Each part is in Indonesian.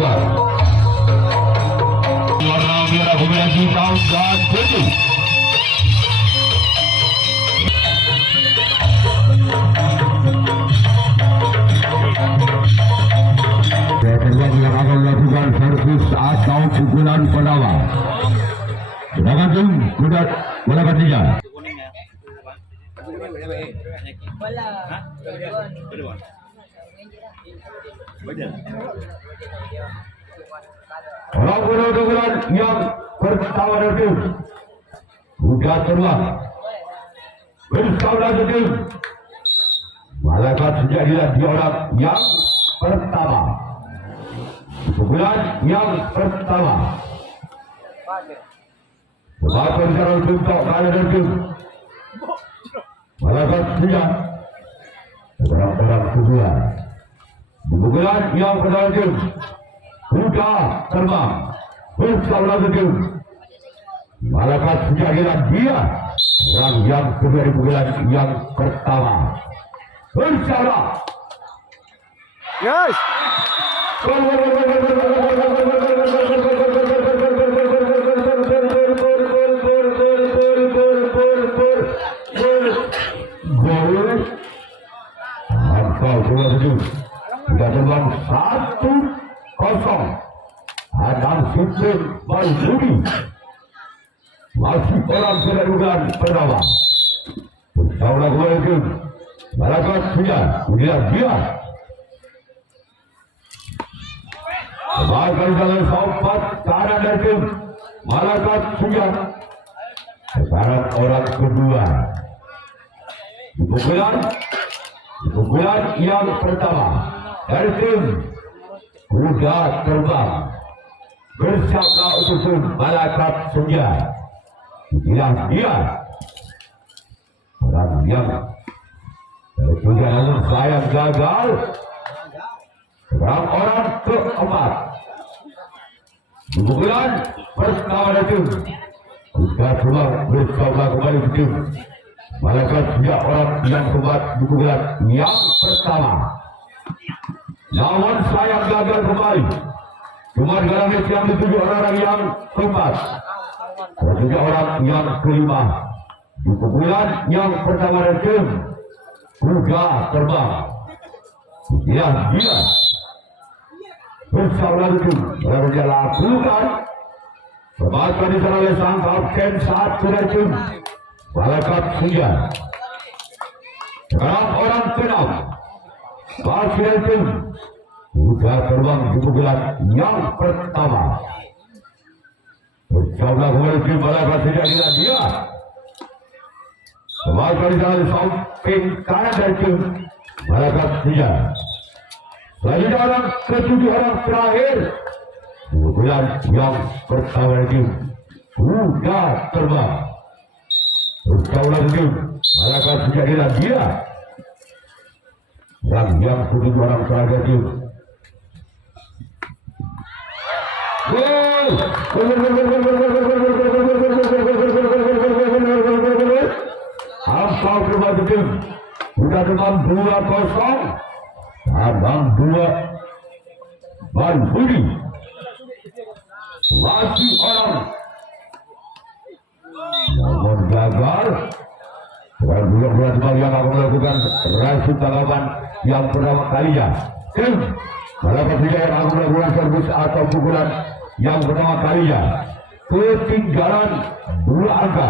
juga. Warna merah kombinasi tahun dan tujuh. Keterangan yang akan melakukan servis atau pukulan penawar. Sedangkan tim kuda bola ketiga. Orang pukulan yang pertama dari tim kuda terbang bersama tim malaikat sejadilah dia orang yang pertama. Pukulan yang pertama. Maka secara untuk kali dan malaikat sudah orang-orang kedua. Pukulan yang pertama tim kuda terbang bersama tim malaikat sejadilah dia orang yang kedua di pukulan yang pertama. Bersama. Guys. Sudah terbang 1-0. Adam Simpson Balbudi masih orang kedudukan pertama. Bersama keluarga malaikat sudah dia. Sebagai jalan sopat kanan dan tim malaikat sudah sekarang orang kedua. Pukulan yang pertama dari tim kuda terbang bersama utusan malaikat sudah dia orang yang perjalanan saya gagal. Orang keempat pukulan pertama dari tim kuda terbang bersama kembali ke tim malaikat sudah orang yang keempat pukulan yang pertama. Namun saya gagal kembali. Cuma dalam yang dituju orang yang keempat. Juga orang yang kelima. Di pukulan yang pertama dari tim kuda terbang. Dia bersama itu dia lakukan semasa di sana oleh sang kapten saat sudah tim malaikat sudah sekarang orang keenam masih tim kuda terbang di pukulan yang pertama. Bersama kembali tim malaikat sudah dia semasa di sana oleh samping kanan dari tim malaikat sudah. Selanjutnya orang ketujuh orang terakhir pukulan yang pertama lagi kuda terbang bersama lagi malaikat sudah dia orang yang ketujuh orang terakhir itu Ampau berbagi tim sudah dengan 2-0. Abang dua Balbudi masih orang namun gagal. Dan belum yang akan melakukan rasu tanggapan yang pertama kalinya. Tim malaikat sudah yang akan melakukan servis atau pukulan yang pertama kalinya. Ketinggalan 2 angka.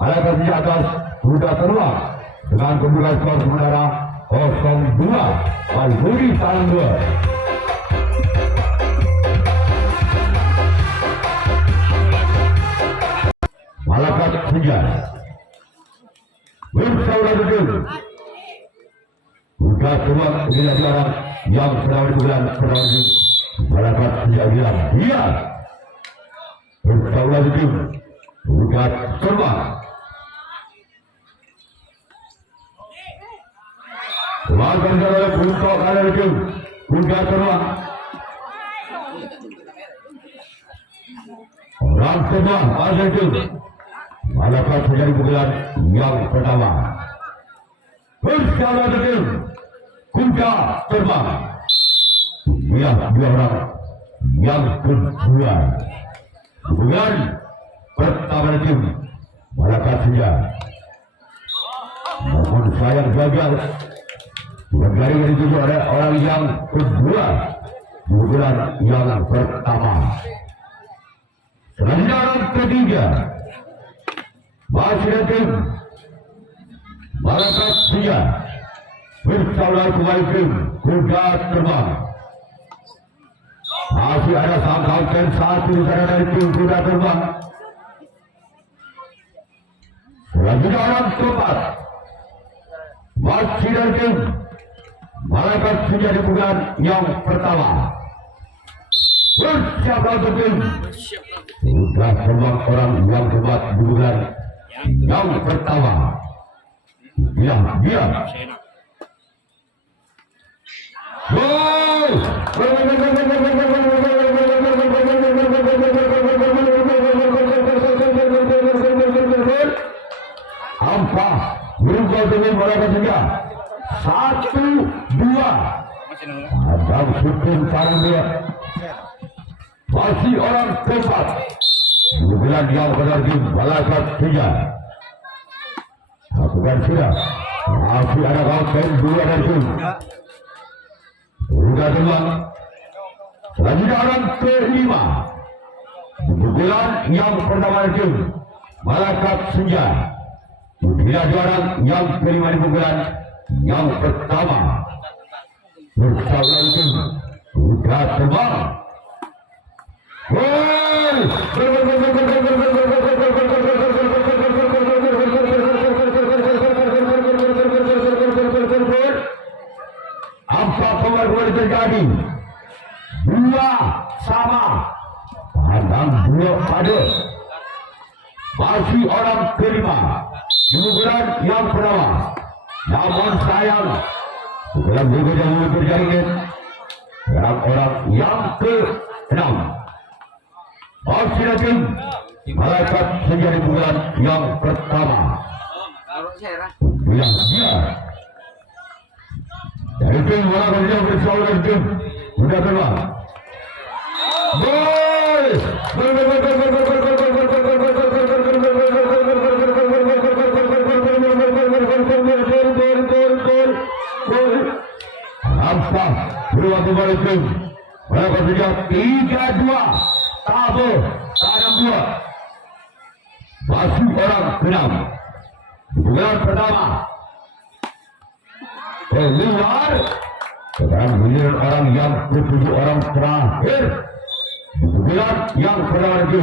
Malaikat sudah atas kuda terbang dengan kedudukan skor sementara 0-2. Balbudi tangan 2. Malaikat sudah bersama betul. Sudah terbang tidak dilarang yang sedang dibulan pertama. Malaikat sudah bilang dia bersama betul. Sudah terbang. Warga negara untuk kanan itu kuda terbang. Orang terbang pada itu malaikat menjadi pukulan yang pertama. Bersama betul kuda terbang. Dia dua orang yang kedua. Hubungan pertama tim Malaka Senja. Namun sayang gagal. Dari dituju oleh orang yang kedua. Hubungan yang pertama. Selanjutnya orang ketiga. Masih tim Malaka Senja. Bersama kembali tim kuda terbang. Masih ada sangkauan satu di sana dari tim kuda terbang. Selanjutnya orang keempat. Masih dari tim Malaikat Senja di bulan yang pertama. Bersiaplah untuk tim kuda terbang orang yang keempat di bulan yang pertama. Diam. Gol! Hampa berubah dengan Malaka Senja 1-2. Adam Sukun sekarang dia masih orang keempat. Bulan yang benar di Malaka Senja. Bukan sudah. Masih ada kawan dua dari itu. Sudah terbang. Selanjutnya orang kelima. Bulan yang pertama itu Malaka Senja. Tidak ada orang yang kelima di bulan yang pertama. Bersama itu sudah terbang. Gol! Apa pemain terjadi? 2-2. Pandang 2 pada. Masih orang kelima. Bulan yang pertama. Namun sayang dalam buku yang terjadi dalam orang yang ke-6. Masih lagi Malaikat Senja di bulan yang pertama. Bilang dia dari tim Malaikat Senja bersama dengan tim sudah terbang. Gol! Hampa berubah kembali tim Malaikat Senja 3-2. Tabur tanam 2. Masih orang ke-6. Bulan pertama keluar. Sekarang giliran orang yang ke-7 orang terakhir. Bulan yang pertama itu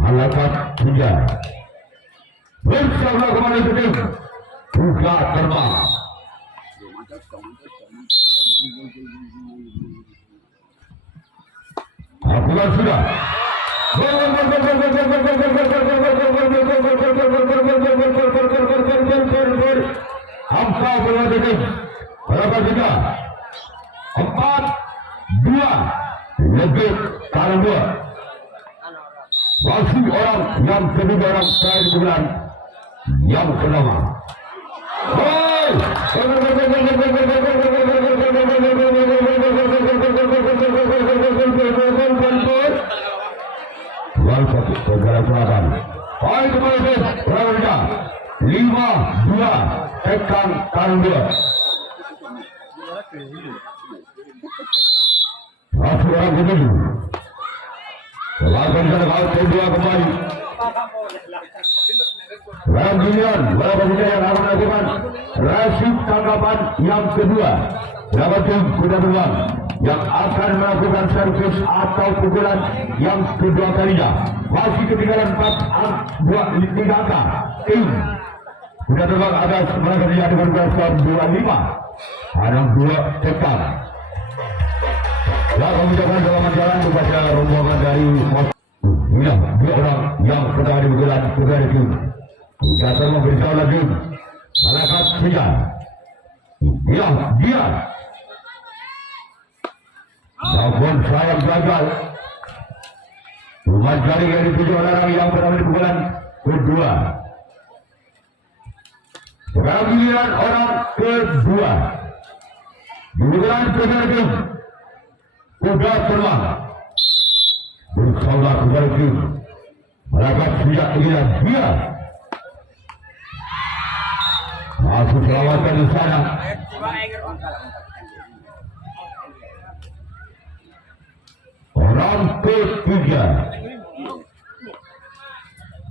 Malaikat Senja. Bersama kembali ke tim kuda terbang. Bukan sudah. Hampa berada di Malaka Senja 4-2. Lebih karena 2. Masih orang yang kedua orang terakhir bulan yang pertama. Selatan. Poin kembali berada 5-2 tekan kanan 2. Masih orang ke-7. Selatan sana kau kedua kembali. Dalam giliran Malaka Senja yang akan melakukan resip tanggapan yang kedua. Dapat tim kuda terbang yang akan melakukan servis atau pukulan yang kedua kalinya. Masih ketinggalan 4-3 angka. Tim kuda terbang atas Malaka Senja dengan skor 2-5. Hadang 2 tekan. Ya, kami ucapkan selamat jalan kepada rombongan dari dua orang yang pertama di bulan kuda itu. Kuda terbang bersama lagi Malaka Senja. Dia namun sayang gagal. Rumah jari yang dituju oleh orang yang pertama di bulan kedua. Sekarang giliran orang kedua. Di bulan kedua itu kuda terbang bersama kembali ke Malakat sejak inilah dia masuk selawatan di sana. Orang ketiga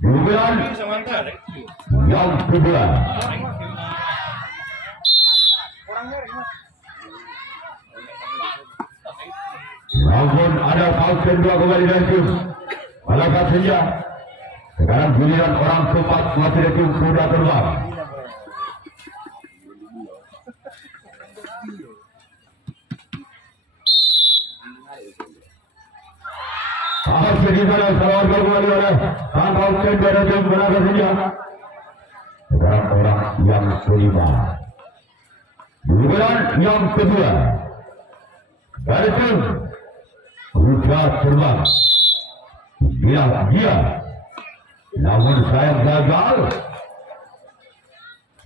bulan yang kedua. Namun ada pausen dua kembali dari tim Malakat Senja. Sekarang giliran orang keempat masih dari tim Kuda Terbang. Ahad sedikit salawat kembali oleh sang pausen dari tim Malakat Senja. Sekarang orang yang kelima. Giliran yang kedua dari tim Kuda Terbang. Dia namun saya gagal.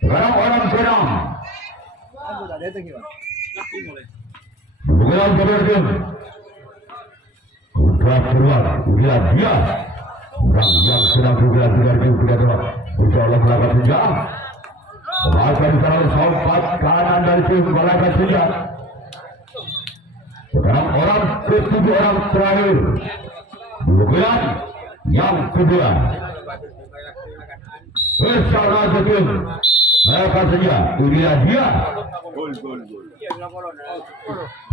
Sekarang orang keenam. Bukan berarti Kuda Terbang. Dia orang yang sedang bergerak dari Kuda Terbang. Insyaallah Malakat Senja. Bahkan kalau sempat kanan dari tim Malakat Senja. Sekarang orang ketujuh, orang terakhir. Bukan yang kedua. Bersama tim Malakat Senja. Inilah dia.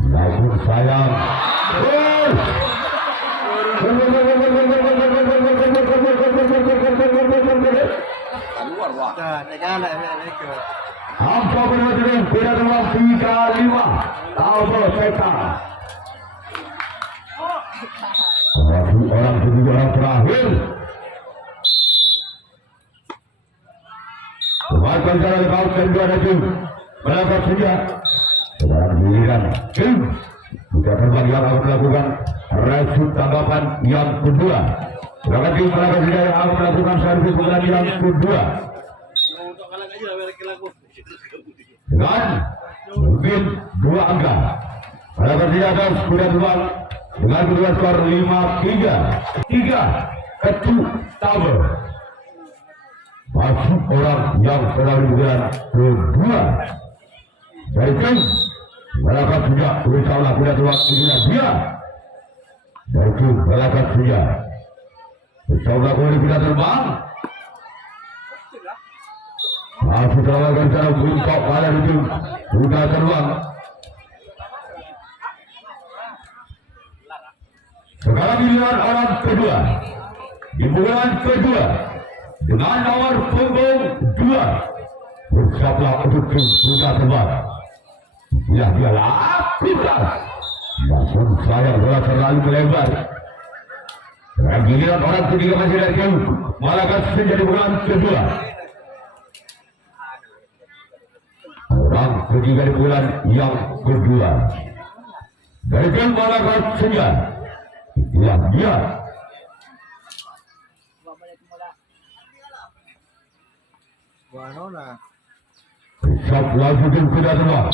Namun sayang. Hampa berhenti Kuda Terbang 3-5. Tahu Seta. Orang kedua, orang terakhir. Kembalikan cara lepas dan dua ada tim Malakat Senja. Sekarang giliran tim Kuda Terbang yang akan melakukan resut tanggapan yang kedua. Sekarang tim Malakat Senja yang akan melakukan servis bulan yang kedua. Dengan mungkin 2 angka. Malakat Senja atas Kuda Terbang dengan kedua skor 5-3. 3 ketu tabel. Masuk orang yang sedang bulan kedua dari tim Malakat Senja. Insyaallah Kuda Terbang inilah dia dari tim Malakat Senja. Insyaallah Kuda Terbang masih terlalu cara bungkuk pada tim Kuda Terbang. Sekarang giliran orang kedua di bulan kedua dengan nomor punggung 2. Bersablah untuk tim Kuda Terbang. Ya dia lakukan. Namun saya bola terlalu melebar. Sekarang giliran orang ketiga masih dari tim Malakat Senja di bulan kedua. Orang ketiga di bulan yang kedua dari tim Malakat Senja. Ya dia. Besok lagi tim Kuda Terbang.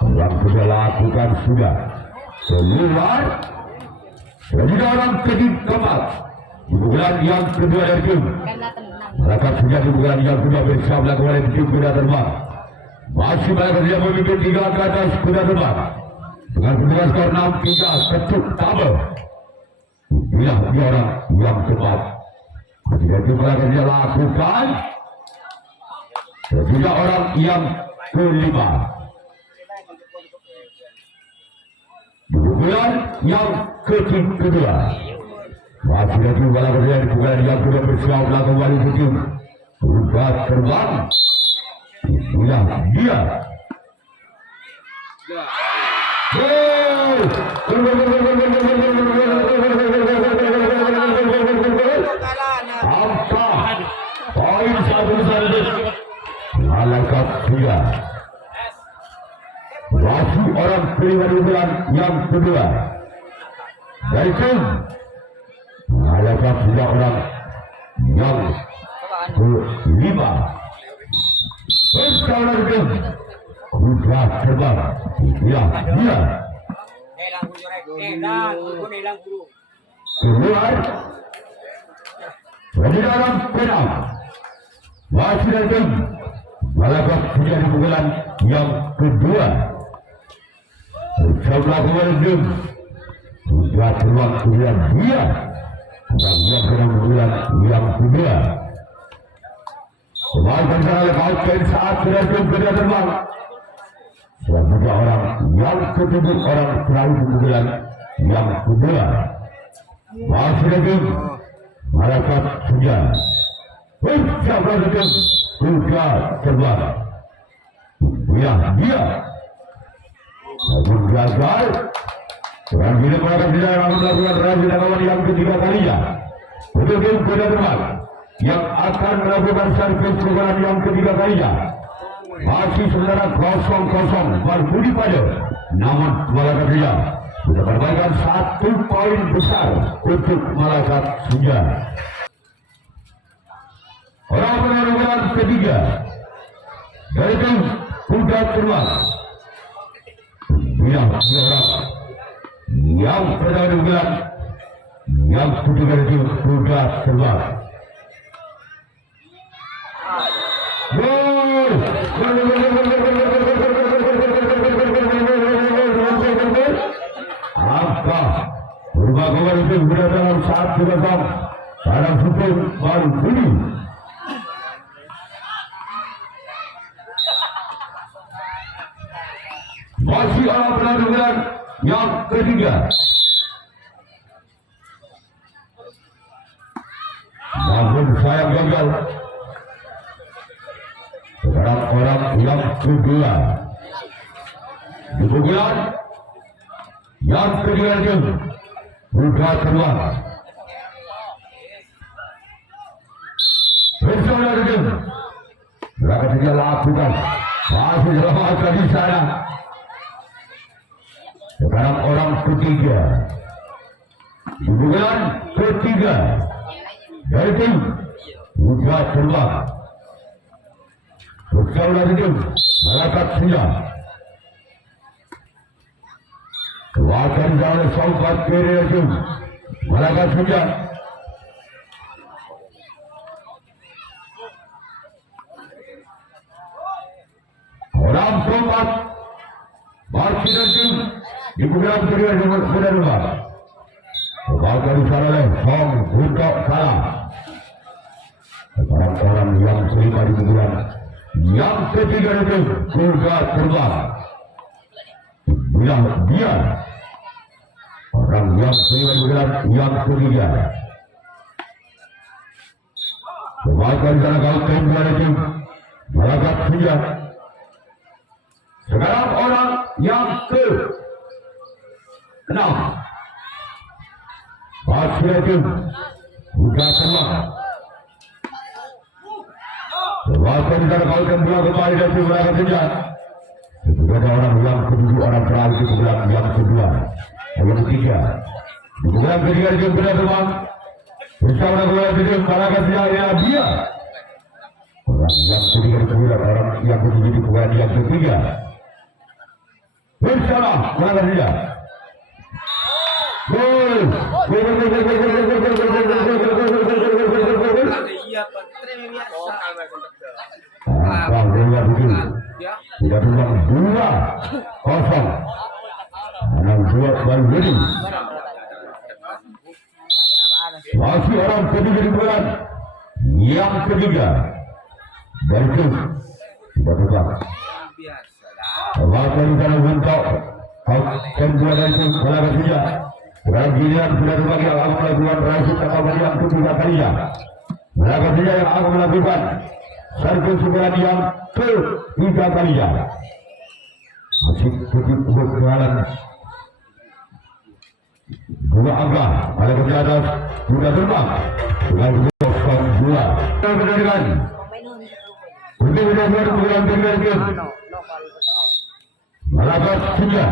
Orang sudah lakukan sudah keluar. Jadi orang keempat di bulan yang kedua dari tim Malakat Senja di bulan yang kedua bersama kembali tim Kuda Terbang. Masih Malakat Senja memimpin 3 ke atas Kuda Terbang. Dengan kedudukan skor 6-3 ketuk tabel. Inilah dia orang yang cepat. Ketika itu Malakat Senja lakukan. Ketiga orang yang kelima. Di bulan yang kedua. Masih ada tim Malakat Senja di bulan yang kedua bersama kembali ke tim Kuda Terbang. Inilah dia. Poin 1 Malakat Senja. Masih orang kelima di bulan yang kedua dari tim Malakat Senja orang yang kelima. Bersama tim Kuda Terbang. Ya dia. keluar dari dalam penang masih datang Malaikat punya di pukulan yang kedua coba kemudian sudah teruang kemudian dia dan dia kena pukulan yang kedua Malaikat oleh kawasan saat berhasil beda terbang selanjutnya orang yang ketujuh orang terakhir pukulan yang kedua masih datang Malaikat punya siapa datang sudah terbang ya dia namun gagal dan bila mereka tidak melakukan rajin kawan yang ketiga kalinya untuk tim kuda terbang yang akan melakukan servis program yang ketiga kalinya masih sementara 0-0 berbudi pada namun Malaikat Senja sudah berbaikan 1 poin besar untuk Malaikat Senja. Orang pengaruhan ketiga yaitu kuda terbang yang orang yang pengaruhan yang ketiga itu kuda terbang apa berubah kawan itu berada dalam saat terbang dalam super baru ini masih orang pengaruhan yang ketiga namun saya gagal sekarang orang yang kedua di pukulan yang kedua itu sudah terbang bersama itu mereka tidak lakukan masih dalam angka di sana sekarang orang ketiga di pukulan ketiga yaitu sudah terbang bersama itu Malaikat Senja Kuatan dalam sangkat kiri itu Malaikat Senja orang keempat masih itu di pukulan kedua dengan benar-benar Kuatan sana oleh Song untuk salah orang-orang yang terima di pukulan yang ketiga itu kuda terbang bilang dia orang yang terima di pukulan yang ketiga Kuatan sana kau kemudian itu Malaikat Senja sekarang orang yang ke-6 masih itu sudah terbang Kuatan sana kau kembali dari Malaikat Senja juga ada orang yang kedua orang terakhir di pukulan yang kedua yang ketiga di pukulan ketiga itu benar terbang bersama dengan itu Malaikat Senja ya dia orang yang ketiga di pukulan orang yang kedua di pukulan yang ketiga bersama Malaikat Senja gol tidak terbang 2-0 menang 2 baru jadi masih orang ketiga di bulan yang ketiga dari itu tidak terbang waktu di sana untuk kedua dari itu Malaikat Senja sekarang giliran sudah terbang yang akan melakukan rasid atau yang ketiga kalinya Malaikat Senja yang akan melakukan servis pukulan yang ketiga kalinya masih tutup pukulan dua angka Malaikat Senja atas sudah terbang dengan 2-2 pertandingan untuk benar-benar pukulan kedua Malaikat Senja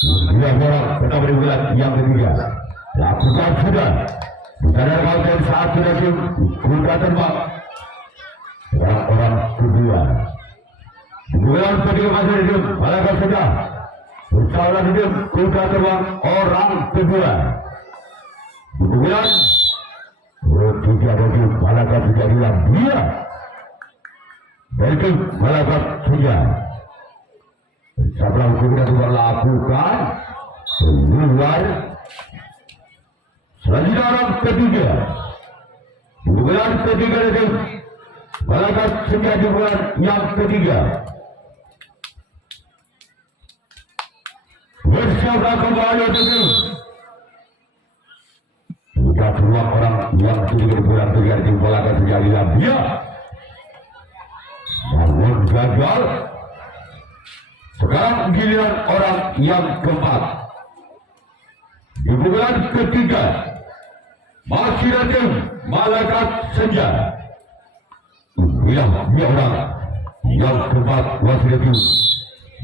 sudah orang pertama di bulan yang ketiga lakukan sudah sadar kalian saat sudah kuda terbang orang kedua di bulan ketiga masih hidup Malaikat Senja Bersama dengan kuda terbang orang kedua. Kemudian tiga baju Malakat sudah hilang dia. Dan itu Malakat sudah. Sebelum kuda terbang lakukan keluar. Selanjutnya orang ketiga. Kemudian ketiga itu Malakat sudah di bulan yang ketiga. Bersama kembali itu sudah keluar orang yang ketiga di bulan ketiga di Malakat terjadilah dia. Namun gagal. Sekarang giliran orang yang keempat. Di bulan ketiga masih ada Malakat senja. Dia orang yang keempat masih ada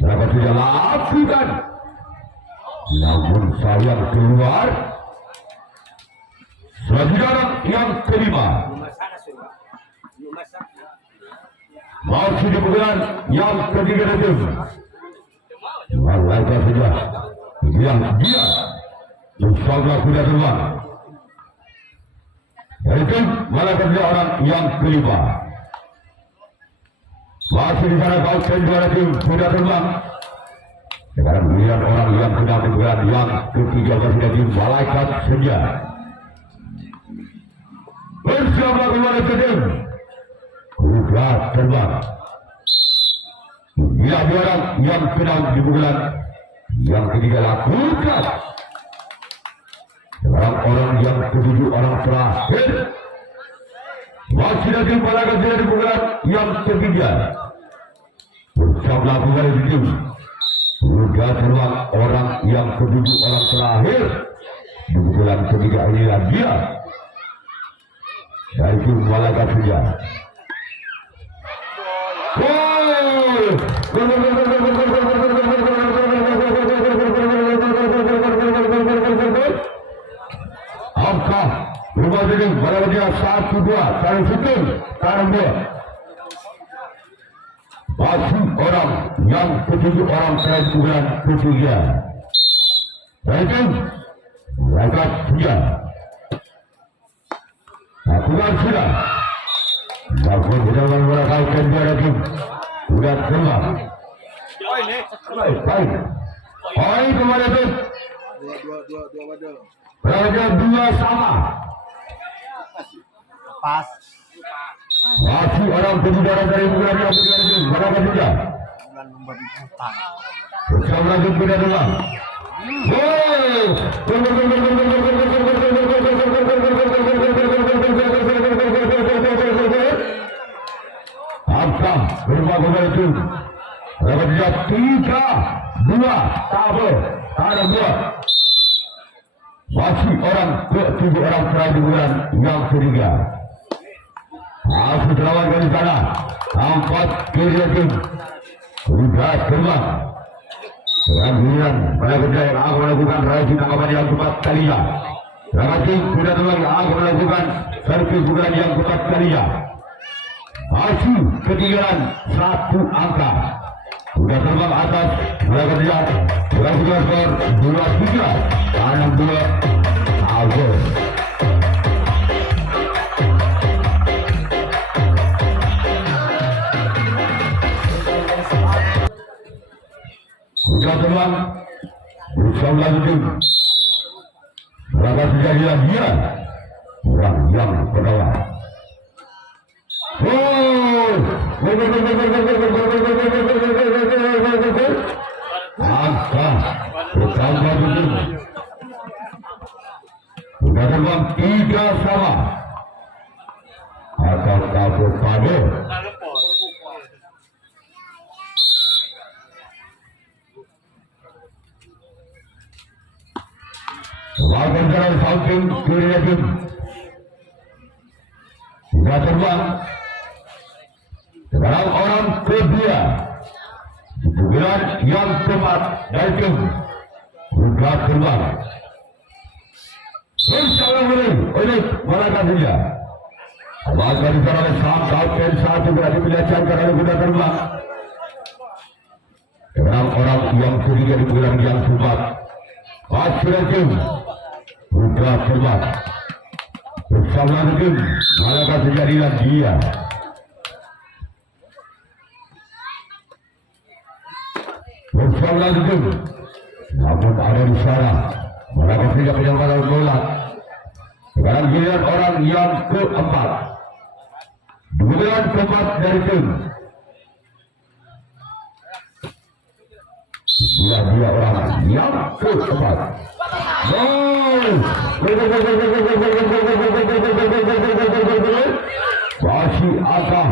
Malakat senja lakukan. Namun sayang keluar. Selanjutnya yang kelima masih di bulan yang ketiga itu Malakat senja yang dia bersama kuda terbang. Itu Malakat senja orang yang kelima. Masih di sana kau senja itu kuda terbang. Sekarang melihat orang yang sedang di bulan yang ketiga masih di Malakat senja. Bersama kuda terbang. Kuda terbang. Dia orang yang sedang di bulan yang ketiga lakukan. Sekarang orang yang ketujuh orang terakhir masih lagi Malakat senja di bulan yang ketiga. Bersama lakukan itu. Kuda terbang orang yang ketujuh orang terakhir di bulan ketiga inilah dia. Dari itu Malakat senja. Angka berubah jadi Malakat senja 1-2 taruh situ taruh 2. Masih orang yang ketujuh orang terakhir bulan ketiga. Itu Malakat senja. Lakukan sudah. Lakukan sudah Malakat senja lagi. Sudah terbang. Baik. Poin kemana itu? Berada 2 sama. Pas. Masih orang ketujuh orang dari bulan yang ketiga itu Malakat senja. Bulan nomor 4. Bersama lagi kuda terbang. Angka berubah kembali itu Malakat senja 3-2 tabel taruh 2. Masih orang ketujuh orang terakhir di bulan yang ketiga. Aku terlawan dari sana. Angkat kiri lagi. Kuda terbang. Sekarang giliran Malakat senja yang akan melakukan raisi tangkapan yang keempat kalinya. Raisi kuda terbang yang akan melakukan servis bulan yang keempat kalinya. Masih ketinggalan 1 angka. Kuda terbang atas Malakat senja. Berhasil skor 2-3. Tanam 2 Algo. Kuda terbang bersama lagi Malakat senja dia orang yang pertama. Angka bersama itu Kuda terbang 3 sama. Atau kabur pada Malakat jalan samping kiri lagi. Kuda terbang. Sekarang orang kedua. Di bulan yang keempat dari tim kuda terbang. Bersama oleh Malakat senja. Malakat senja oleh Sam Kapten 1 berarti dilecehkan oleh kuda terbang. Sekarang orang yang ketiga di bulan yang keempat. Pasirajeng Putra Serbat bersama dengan Malaikat Sejadilah dia. Bersama dengan namun ada di sana Malaikat tidak penyelamat bola. Sekarang giliran orang yang keempat. Bulan keempat dari tim. Dia orang yang keempat. Masih ada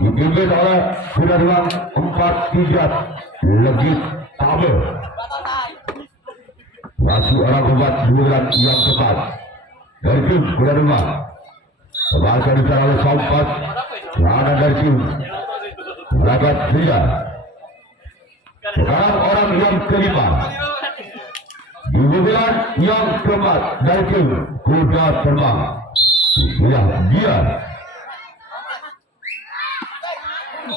dipimpin oleh sudah dengan 4-3 legit tabel. Masih orang keempat bulan yang keempat dari tim sudah dengan Baca bicara oleh Sampat Rana dari tim Ragat Ria. Sekarang orang yang kelima di bulan yang keempat dari tim Kuda Terbang. Dia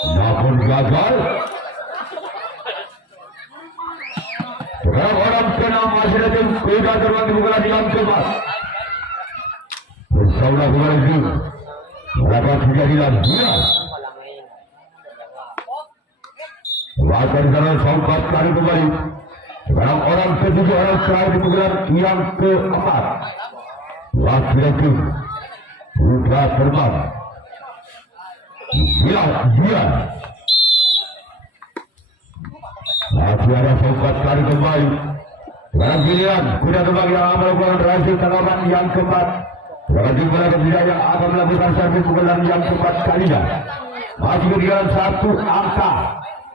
namun gagal. Sekarang orang keenam masih dari tim Kuda Terbang di bulan yang keempat. Bersama dengan itu Rapat Sejadilah dia. Bahkan dalam Sampat kali kembali. Sekarang orang ketujuh orang terakhir di bulan yang keempat. Laki-laki Putra Terbang. Dia. Masih ada Sampat kali kembali. Sekarang giliran Kuda Terbang yang melakukan rahasia tanggapan yang keempat. Sekarang jumlah ketiga yang akan melakukan servis bulan yang keempat kalinya. Masih ketinggalan 1 angka.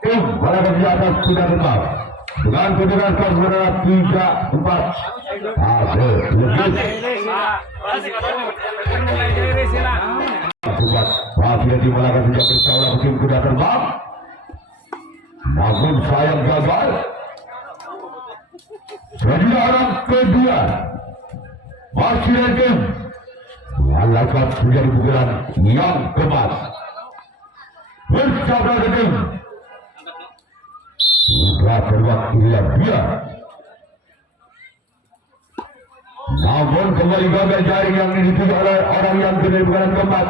Tim Malaikat di atas Kuda Terbang dengan ketinggalan skor saudara 3-4. Masih di Malaikat di atas tim Kuda Terbang. Namun sayang gagal. Selanjutnya orang kedua masih lagi Malaikat menjadi pukulan yang keempat. Bersama dengan Putra Terbang inilah dia. Namun kembali gagal jaring yang dituju oleh orang yang menjadi pukulan keempat.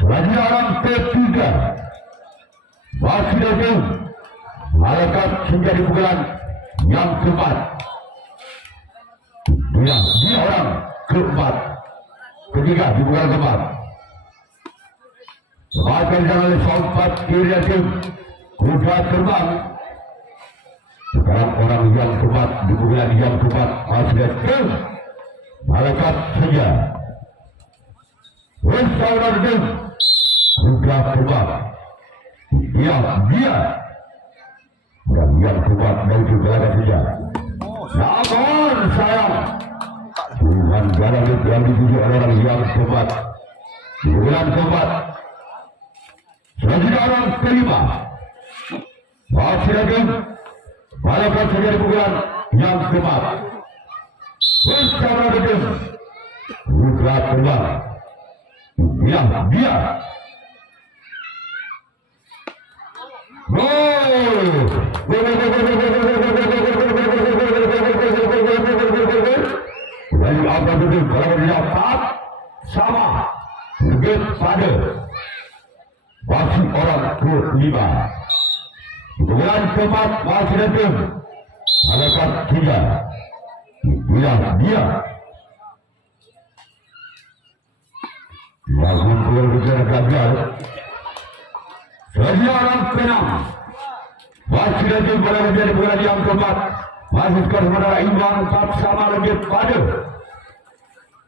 Selanjutnya orang ketiga masih lagi Malaikat menjadi pukulan yang keempat. Dia orang keempat, ketiga di bulan keempat. Bahkan jangan Sampat kiri tim Kuda Terbang. Sekarang orang yang keempat di bulan yang keempat masih tim Malaikat saja. Bersama tim Kuda Terbang. Dia dan yang keempat dari Malaikat saja. Namun sayang Tuhan gagal yang dituju oleh orang yang keempat di bulan keempat. Selanjutnya orang kelima masih lagi Malaikat saja di bulan yang keempat. Bersama dengan Putra Terbang. Dia dari apa itu kalau dia tak sama begitu pada masih orang kelima bulan keempat masih ada Malaikat tiga. Dia lagun keluar bicara gagal. Selanjutnya orang keenam masih ada menjadi bulan yang keempat. Masih skor saudara imbang 4 sama lebih pada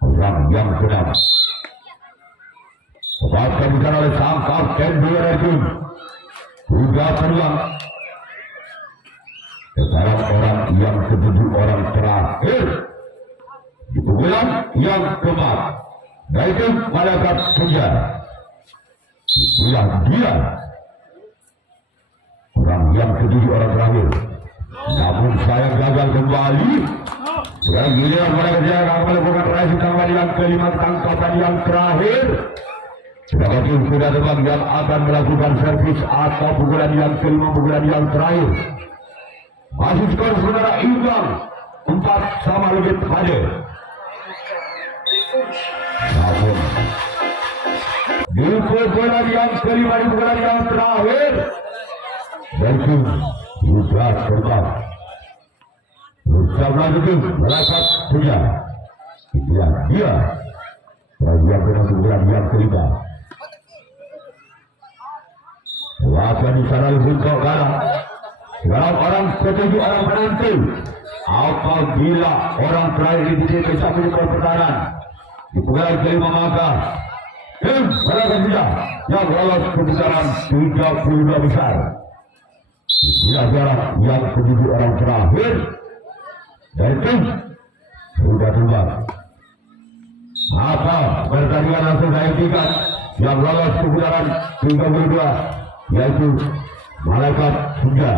orang yang keenam. Bahkan bukan oleh sang kapten dua itu Kuda Terbang. Sekarang orang yang ketujuh orang terakhir di bulan yang keempat. Yaitu Malaikat saja. Dia orang yang ketujuh orang terakhir. Namun sayang gagal kembali. Sekarang giliran Malaikat saja akan melakukan rahasia tanggapan yang kelima tangkapan yang terakhir. Sedangkan tim kuda terbang yang akan melakukan servis atau pukulan yang kelima, pukulan yang terakhir. Masih skor saudara imbang 4-4 lebih pada. Namun di pukulan yang kelima, di pukulan yang terakhir, dan tim kuda terbang bersama itu melakukan punya. Dia bagian dengan pukulan yang kelima. Akan di sana untuk kalah. Sekarang orang ketujuh orang penanti. Apabila orang terakhir ini bisa menjadi pertahanan di pukulan kelima, maka tim melakukan dia yang lolos ke putaran 32 besar. Kira-kira yang ketujuh orang terakhir dari tim sudah tumbang. Apa pertandingan langsung saya hentikan yang lolos ke putaran 32, yaitu Malaikat Surga